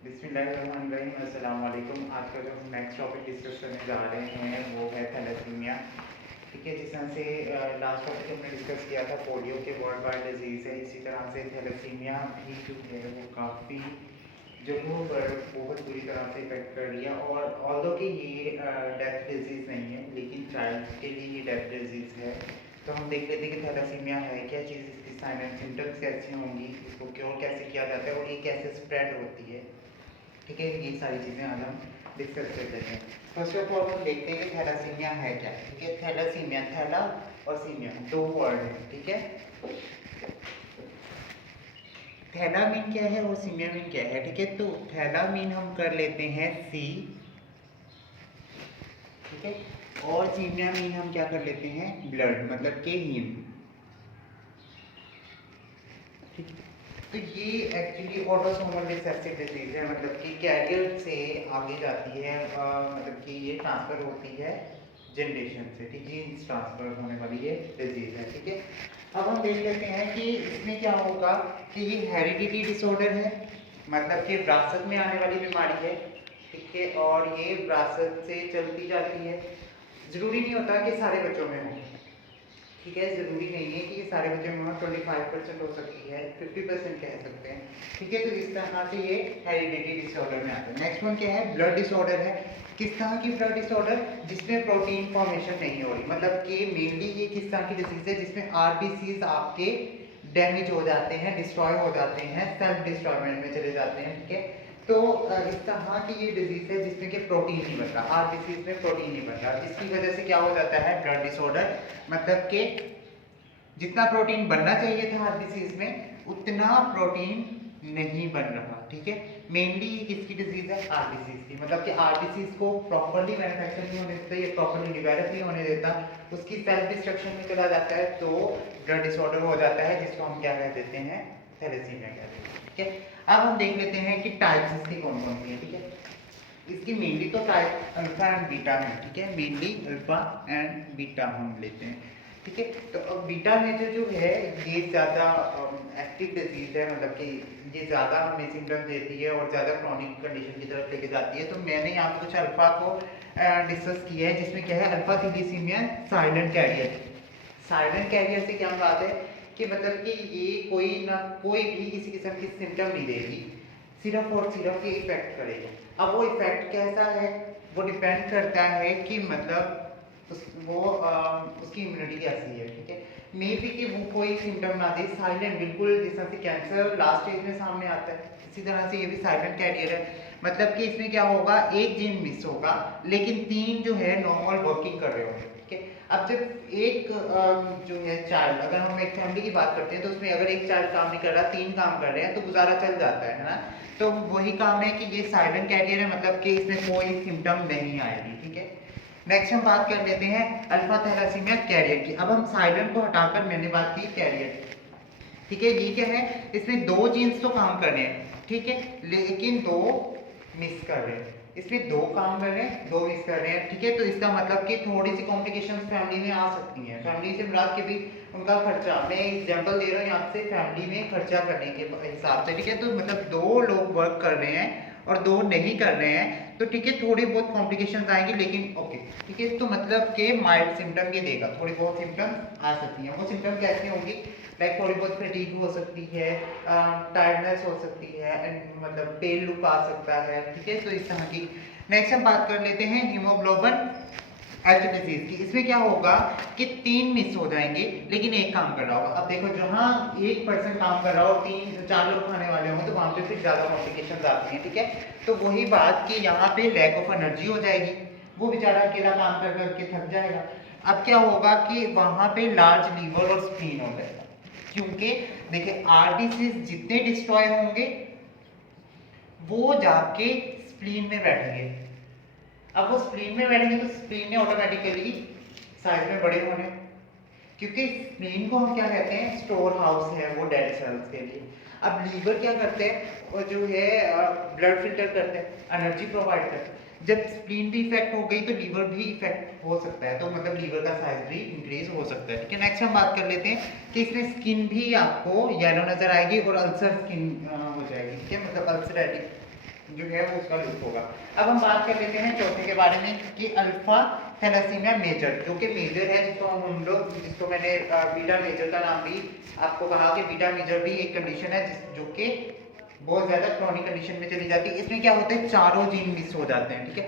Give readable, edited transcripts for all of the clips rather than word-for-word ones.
बिस्मिल्लाहिर्रहमानिर्रहीम, अस्सलाम वालेकुम। आज का जो हम नेक्स्ट टॉपिक डिस्कस करने जा रहे हैं वो है थैलेसीमिया। ठीक है, जिस तरह से लास्ट टॉपिक हमने डिस्कस किया था पोलियो के वर्ल्ड वाइड डिजीज़ है, इसी तरह से थैलेसीमिया भी जो है वो काफ़ी जगहों पर बहुत बुरी तरह से इफेक्ट कर रही है। और ऑल्दो कि ये डेथ डिजीज़ नहीं है, लेकिन चाइल्ड के लिए ये डेथ डिजीज़ है। तो हम देख लेते हैं कि थैलेसीमिया है क्या चीज़, इसकी साइन एंड सिम्टम्स कैसे होंगी, इसको क्योर कैसे किया जाता है और ये कैसे स्प्रेड होती है। ठीक है, ये सारी चीज़ें आज हम डिस्कस कर लेते हैं। फर्स्ट ऑफ ऑल हम देखते हैं कि थैलासीमिया है क्या। ठीक है, थैलासीमिया, थैला और सीमिया दो वर्ड है। ठीक है, थैला मीन क्या है और सीमिया मीन क्या है। ठीक है, तो थैला मीन हम कर लेते हैं सी। ठीक है, और सीमिया मीन हम क्या कर लेते हैं, ब्लड, मतलब के हीम। ठीक है, तो ये एक्चुअली ऑटोसोमल रिसेसिव डिजीज है, मतलब कि कैरियर से आगे जाती है, मतलब कि ये ट्रांसफर होती है जनरेशन से। ठीक है, जीन्स ट्रांसफर होने वाली ये डिजीज है। ठीक है, अब हम देख लेते हैं कि इसमें क्या होगा कि ये हेरिडिटी डिसऑर्डर है, मतलब कि विरासत में आने वाली बीमारी है। ठीक है, और ये विरासत से चलती जाती है। ज़रूरी नहीं होता कि सारे बच्चों में हो। ठीक है, ज़रूरी नहीं है कि ये सारे बच्चों में 25% हो सकती है, 50% कह सकते हैं। ठीक है, तो इस तरह से ये हेरिडिटी डिसऑर्डर में आता है। नेक्स्ट वन क्या है, ब्लड डिसऑर्डर है। किस तरह की ब्लड डिसऑर्डर, जिसमें प्रोटीन फॉर्मेशन नहीं हो रही, मतलब कि मेनली ये किस तरह की डिजीज है जिसमें आरबीसीज आपके डैमेज हो जाते हैं, डिस्ट्रॉय हो जाते हैं, सेल्फ डिस्ट्रॉयमेंट में चले जाते हैं। ठीक है, तो इस तरह की ये डिजीज है जिसमें कि प्रोटीन नहीं बन रहा, आरबीसीज में प्रोटीन नहीं बन रहा, जिसकी वजह से क्या हो जाता है, ब्लड डिसऑर्डर। मतलब कि जितना प्रोटीन बनना चाहिए था आरबीसीज में उतना प्रोटीन नहीं बन रहा। ठीक है, मेनली ये किसकी डिजीज है, आरबीसीज की, मतलब कि आरबीसीज को प्रॉपर्ली मैन्युफैक्चर नहीं होने देता, ये प्रॉपर्ली डिवेलप नहीं होने देता, उसकी सेल्फ डिस्ट्रक्शन में चला जाता है, तो ब्लड डिसऑर्डर हो जाता है, जिसको हम क्या कह देते हैं, थैलेसीमिया कहते हैं। ठीक है, अब हम देख लेते हैं कि टाइप्स इसकी कौन कौन सी है। ठीक है, इसकी मेनली तो टाइप अल्फा एंड बीटा है। ठीक है, मेनली अल्फा एंड बीटा हम लेते हैं। ठीक है, तो अब बीटा नेचर जो है ये ज़्यादा एक्टिव डिजीज है, मतलब कि ये ज़्यादा हमें सिम्टम्स देती है और ज़्यादा क्रॉनिक कंडीशन की तरफ लेके जाती है। तो मैंने यहाँ पे कुछ अल्फा को डिस्कस किया है, जिसमें क्या है, alpha thalassaemia silent carrier. Silent carrier से क्या बात है कि मतलब कि ये कोई ना कोई भी किसी किस्म की सिम्टम नहीं देगी, सिर्फ और सिर्फ ये इफेक्ट करेगी। अब वो इफेक्ट कैसा है, वो डिपेंड करता है कि मतलब उसकी इम्यूनिटी कैसी है। ठीक है, मे बी कि वो कोई सिम्टम ना दे, साइलेंट बिल्कुल, जिस तरह से कैंसर लास्ट स्टेज में सामने आता है, इसी तरह से ये भी साइलेंट कैरियर है। मतलब कि इसमें क्या होगा, एक जीन मिस होगा लेकिन तीन जो है नॉर्मल वर्किंग कर रहे होंगे। ठीक है, अब जब एक जो है चाइल्ड, अगर हम एक फैमिली की बात करते हैं तो उसमें अगर एक चाइल्ड काम नहीं कर रहा, तीन काम कर रहे हैं, तो गुजारा चल जाता है ना। तो वही काम है कि ये साइलेंट कैरियर है, मतलब कि इसमें कोई सिम्टम नहीं आएगी। ठीक है, नेक्स्ट हम बात कर लेते हैं अल्फा थैलेसीमिया कैरियर की। अब हम साइलेंट को हटाकर मैंने बात की कैरियर। ठीक है, ये क्या है, इसमें दो जीन्स तो काम कर रहे हैं, ठीक है, लेकिन दो मिस कर रहे हैं, इसमें दो काम कर रहे हैं, दो मिस कर रहे हैं। ठीक है, तो इसका मतलब कि थोड़ी सी कॉम्प्लिकेशंस फैमिली में आ सकती हैं। फैमिली से मुराद के भी उनका खर्चा, मैं एग्जांपल दे रहा हूँ यहाँ से फैमिली में खर्चा करने के हिसाब से। ठीक है, तो मतलब दो लोग वर्क कर रहे हैं और दो नहीं कर रहे हैं, तो ठीक है, थोड़ी बहुत कॉम्प्लिकेशंस आएंगी, लेकिन ओके। ठीक है, तो मतलब के माइल्ड सिम्टम ये देगा, थोड़ी बहुत सिम्टम आ सकती हैं। वो सिम्टम कैसे होंगी, लाइक थोड़ी बहुत फटीग हो सकती है, टायर्डनेस हो सकती है, एंड मतलब पेल लुक आ सकता है। ठीक है, तो इस तरह की। नेक्स्ट हम बात कर लेते हैं हीमोग्लोबिन एच डिजीज की। इसमें क्या होगा कि तीन मिस हो जाएंगे लेकिन एक काम कर रहा होगा। अब देखो, जहां एक पर्सन काम कर रहा हो, तीन चार लोग खाने वाले हों, तो वहां पे फिर ज्यादा कॉम्प्लिकेशंस आती हैं। ठीक है, तो वही बात कि यहाँ पे लैक ऑफ एनर्जी हो जाएगी, वो बेचारा अकेला काम कर करके थक जाएगा। अब क्या होगा कि वहां पे लार्ज लीवर और स्प्लीन हो जाएगा, क्योंकि देखिए आरबीसीज जितने डिस्ट्रॉय होंगे वो जाके स्प्लीन में बैठेंगे। अब वो स्प्लीन में बैठेंगे तो स्प्लीन ने ऑटोमेटिकली साइज में बड़े होने, क्योंकि स्प्लीन को हम क्या कहते हैं, स्टोर हाउस है वो डेड सेल्स के लिए। अब लीवर क्या करते हैं, वो जो है ब्लड फिल्टर करते हैं, एनर्जी प्रोवाइड करते हैं। जब स्प्लीन भी इफेक्ट हो गई तो लीवर भी इफेक्ट हो सकता है, तो मतलब लीवर का साइज भी इंक्रीज हो सकता है। ठीक है, नेक्स्ट हम बात कर लेते हैं कि इसमें स्किन भी आपको येलो नजर आएगी और अल्सर स्किन हो जाएगी। ठीक है, मतलब अल्सरेटिव जो है वो उसका लुक होगा। अब हम बात कर लेते हैं चौथे के बारे में कि अल्फा थैलेसीमिया मेजर, जो कि मेजर है, जिसको मैंने बीटा मेजर का नाम भी आपको कहा कि बीटा मेजर भी एक कंडीशन है जो कि बहुत ज्यादा क्रॉनिक कंडीशन में चली जाती है। इसमें क्या होता है, चारों जीन मिस हो जाते हैं, ठीक है,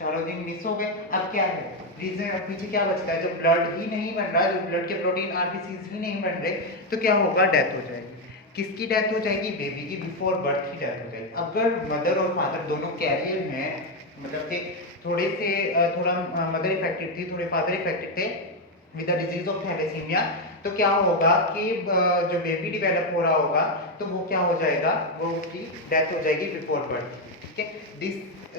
चारों जीन मिस हो गए। अब क्या है रीजन, पीछे क्या बचता है, जब ब्लड ही नहीं बन रहा, जब ब्लड के प्रोटीन आरबीसीज ही नहीं बन रहे, तो क्या होगा, डेथ हो जाएगी। किसकी डेथ हो जाएगी, बेबी की बिफोर बर्थ की डेथ हो जाएगी। अगर मदर और फादर दोनों कैरियर हैं, मतलब कि थोड़ा मदर इफेक्टेड थी, थोड़े फादर इफेक्टेड थे with the disease of thalassaemia, तो क्या होगा कि जो बेबी डेवलप हो रहा होगा तो वो क्या हो जाएगा, वो उसकी डेथ हो जाएगी बिफोर बर्थ, ठीक है।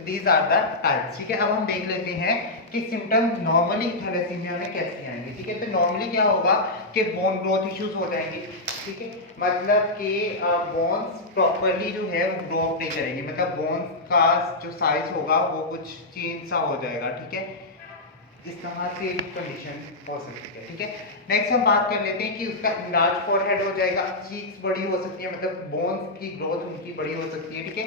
दीज आर द टाइप्स, ठीक है। अब हम देख लेते हैं कि सिम्टम्स नॉर्मली थैलेसीमिया में कैसे आएंगे, ठीक है। तो नॉर्मली क्या होगा कि बोन ग्रोथ इश्यूज हो जाएंगे, ठीक है, मतलब कि बोन्स प्रॉपरली जो है वो ग्रो नहीं करेंगे, मतलब बोन्स का जो साइज होगा वो कुछ चेंज सा हो जाएगा, ठीक है। इस तरह से कंडीशन हो सकती है, ठीक है। नेक्स्ट हम बात कर लेते हैं कि उसका लार्ज फॉरहेड हो जाएगा, चीक्स बड़ी हो सकती है, मतलब बोन्स की ग्रोथ उनकी बड़ी हो सकती है, ठीक है,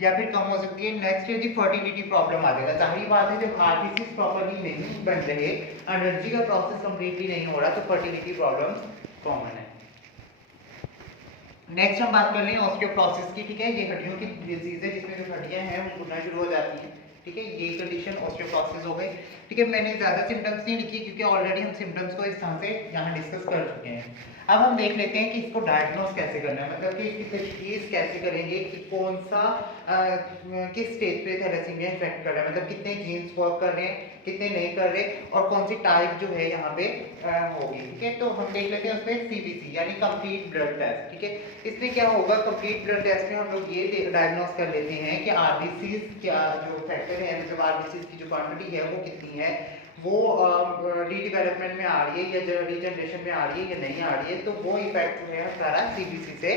या फिर कम हो सकती है। नेक्स्ट है जी फर्टिलिटी प्रॉब्लम आ जाएगा। जाहिर बात है जब आरबीसीज प्रॉपर्ली नहीं बन रहे, एनर्जी का प्रोसेस कंप्लीटली नहीं हो रहा, तो फर्टिलिटी प्रॉब्लम कॉमन है। नेक्स्ट हम बात कर लें ऑस्टियोप्रोसिस की, ठीक है। ये हड्डियों की डिजीज है जिसमें जो हड्डियां हैं वो टूटना शुरू हो जाती हैं, ठीक है। ये कंडीशन ऑस्टियोप्रोसिस हो गई, ठीक है। मैंने ज्यादा सिम्टम्स नहीं लिखी क्योंकि ऑलरेडी हम सिम्टम्स को इस तरह से यहाँ डिस्कस कर चुके हैं। अब हम देख लेते हैं कि इसको डायग्नोस कैसे करना है, मतलब कि इसकी तशखीस कैसे करेंगे कि कौन सा किस स्टेज पे थैलेसीमिया इफेक्ट कर रहा है, मतलब कितने जीन्स वर्क कर रहे हैं, कितने नहीं कर रहे, और कौन सी टाइप जो है यहाँ पे होगी, ठीक है। तो हम देख लेते हैं उसमें सीबीसी यानी कंप्लीट ब्लड टेस्ट, ठीक है। इसमें क्या होगा, कंप्लीट ब्लड टेस्ट में हम लोग ये डायग्नोस कर लेते हैं कि आरबीसीज क्या जो फैक्टर है, मतलब आरबीसीज की जो क्वांटिटी है वो कितनी है, वो रीडेवलपमेंट में आ रही है या रीजनरेशन में आ रही है या नहीं आ रही है, तो वो इफेक्ट जो है सारा सीबीसी से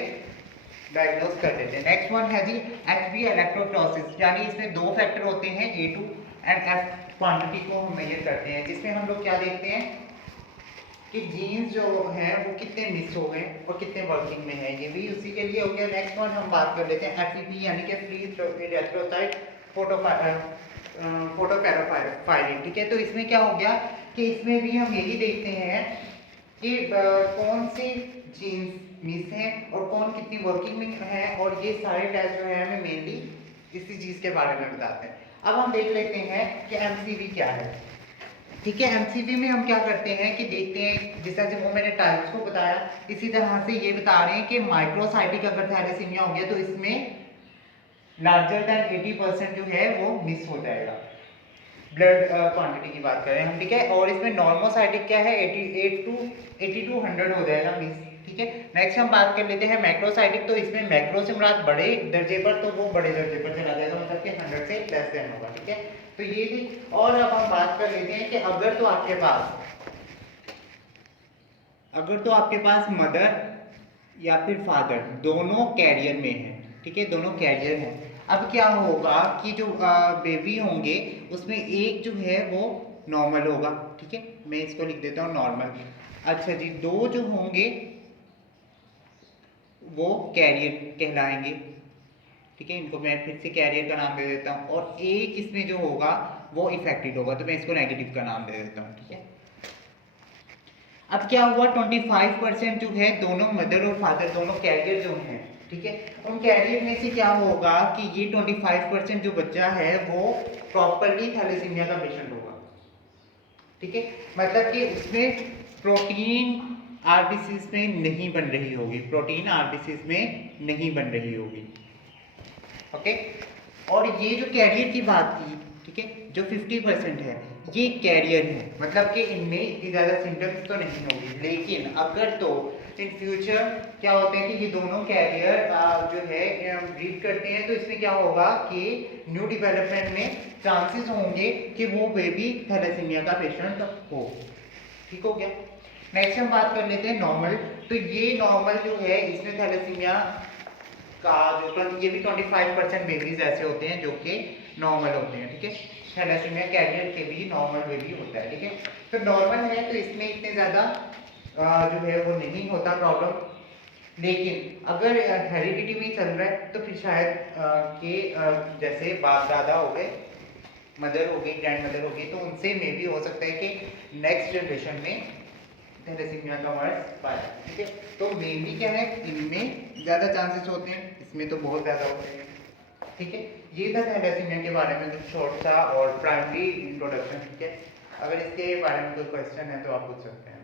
डायग्नोस कर देते हैं। नेक्स्ट वन है जी एचबी इलेक्ट्रोफोरेसिस, यानी इसमें दो फैक्टर होते हैं, A2 एंड F क्वांटिटी को हम मेजर करते हैं, जिसमें हम लोग क्या देखते हैं कि जीन्स जो हैं वो कितने मिस हो गए और कितने वर्किंग में है, ये भी उसी के लिए हो गया। नेक्स्ट वन हम बात कर लेते हैं FEP यानी कि फ्री इलेक्ट्रोसाइट फोटोपैराफायरिन, ठीक है। तो इसमें क्या हो गया कि इसमें भी हम यही देखते हैं कि कौन सी जीन्स मिस हैं और कौन कितनी वर्किंग में है, और ये सारे टेस्ट जो है हमें मेनली इसी चीज के बारे में बताते हैं। अब हम देख लेते हैं कि एमसीवी क्या है, ठीक है। एमसीवी में हम क्या करते हैं कि देखते हैं, जैसा जब वो मैंने टाइप्स को बताया, इसी तरह से ये बता रहे हैं कि माइक्रोसाइटिक अगर थैलेसीमिया हो गया तो इसमें लार्जर देन 80% जो है वो मिस हो जाएगा, ब्लड क्वांटिटी की बात करें हम, ठीक है। और इसमें नॉर्मोसाइटिक क्या है, 88 टू 80 टू 100 हो जाएगा मिस, ठीक है। नेक्स्ट हम बात कर लेते हैं मैक्रोसाइटिक, तो इसमें मैक्रो से मुराद बड़े दर्जे पर, तो वो बड़े दर्जे पर चला जाएगा, मतलब कि 100 से लेस देन होगा, ठीक है। तो ये थी। और अब हम बात कर लेते हैं कि अगर तो आपके पास मदर या फिर फादर दोनों कैरियर में है, ठीक है, दोनों कैरियर हैं, अब क्या होगा कि जो बेबी होंगे उसमें एक जो है वो नॉर्मल होगा, ठीक है, मैं इसको लिख देता हूँ नॉर्मल। अच्छा जी, दो जो होंगे वो कैरियर कहलाएंगे, ठीक है, इनको मैं फिर से कैरियर का नाम दे देता हूँ, और एक इसमें जो होगा वो इफेक्टेड होगा, तो मैं इसको नेगेटिव का नाम दे देता हूँ, ठीक है। अब क्या हुआ, 25% जो है दोनों मदर और फादर दोनों कैरियर जो हैं, ठीक है, उन कैरियर में से क्या होगा कि ये 25% जो बच्चा है वो प्रॉपरली थैलेसीमिया का पेशेंट होगा, ठीक है, मतलब कि उसमें प्रोटीन आरबीसीज में नहीं बन रही होगी, प्रोटीन आरबीसीज में नहीं बन रही होगी, ओके। और ये जो कैरियर की बात की, ठीक है, जो 50% है ये कैरियर है, मतलब कि इनमें इतनी ज्यादा सिम्टम्स तो नहीं होगी, लेकिन अगर तो इन फ्यूचर क्या होते हैं कि ये दोनों कैरियर जो है ब्रीड करते हैं, तो इसमें क्या होगा कि न्यू डेवलपमेंट में चांसेस होंगे कि वो बेबी थैलेसीमिया का पेशेंट हो, ठीक हो गया। नेक्स्ट हम बात कर लेते हैं नॉर्मल, तो ये नॉर्मल जो है इसमें थैलेसीमिया का जो ये भी 25% बेबीज ऐसे होते हैं जो कि नॉर्मल होते हैं, ठीक है, थैलेसीमिया कैरियर के भी नॉर्मल बेबी होता है, ठीक है। तो नॉर्मल है तो इसमें इतने ज़्यादा जो है वो नहीं होता प्रॉब्लम, लेकिन अगर हेरिडिटी में चल रहा है तो फिर शायद जैसे बाप दादा हो गए, मदर हो गई, ग्रैंड मदर हो गई, तो उनसे मे भी हो सकता है कि नेक्स्ट जनरेशन में थैलेसीमिया का वर्ड्स पाया। ठीक है, तो मेनली क्या है, इनमें ज़्यादा चांसेस होते हैं, इसमें तो बहुत ज़्यादा होते हैं। ठीक है, ये था थैलेसीमिया के बारे में कुछ शॉर्ट सा और प्राइमरी इंट्रोडक्शन। ठीक है, अगर इसके बारे में कोई क्वेश्चन है तो आप पूछ सकते हैं।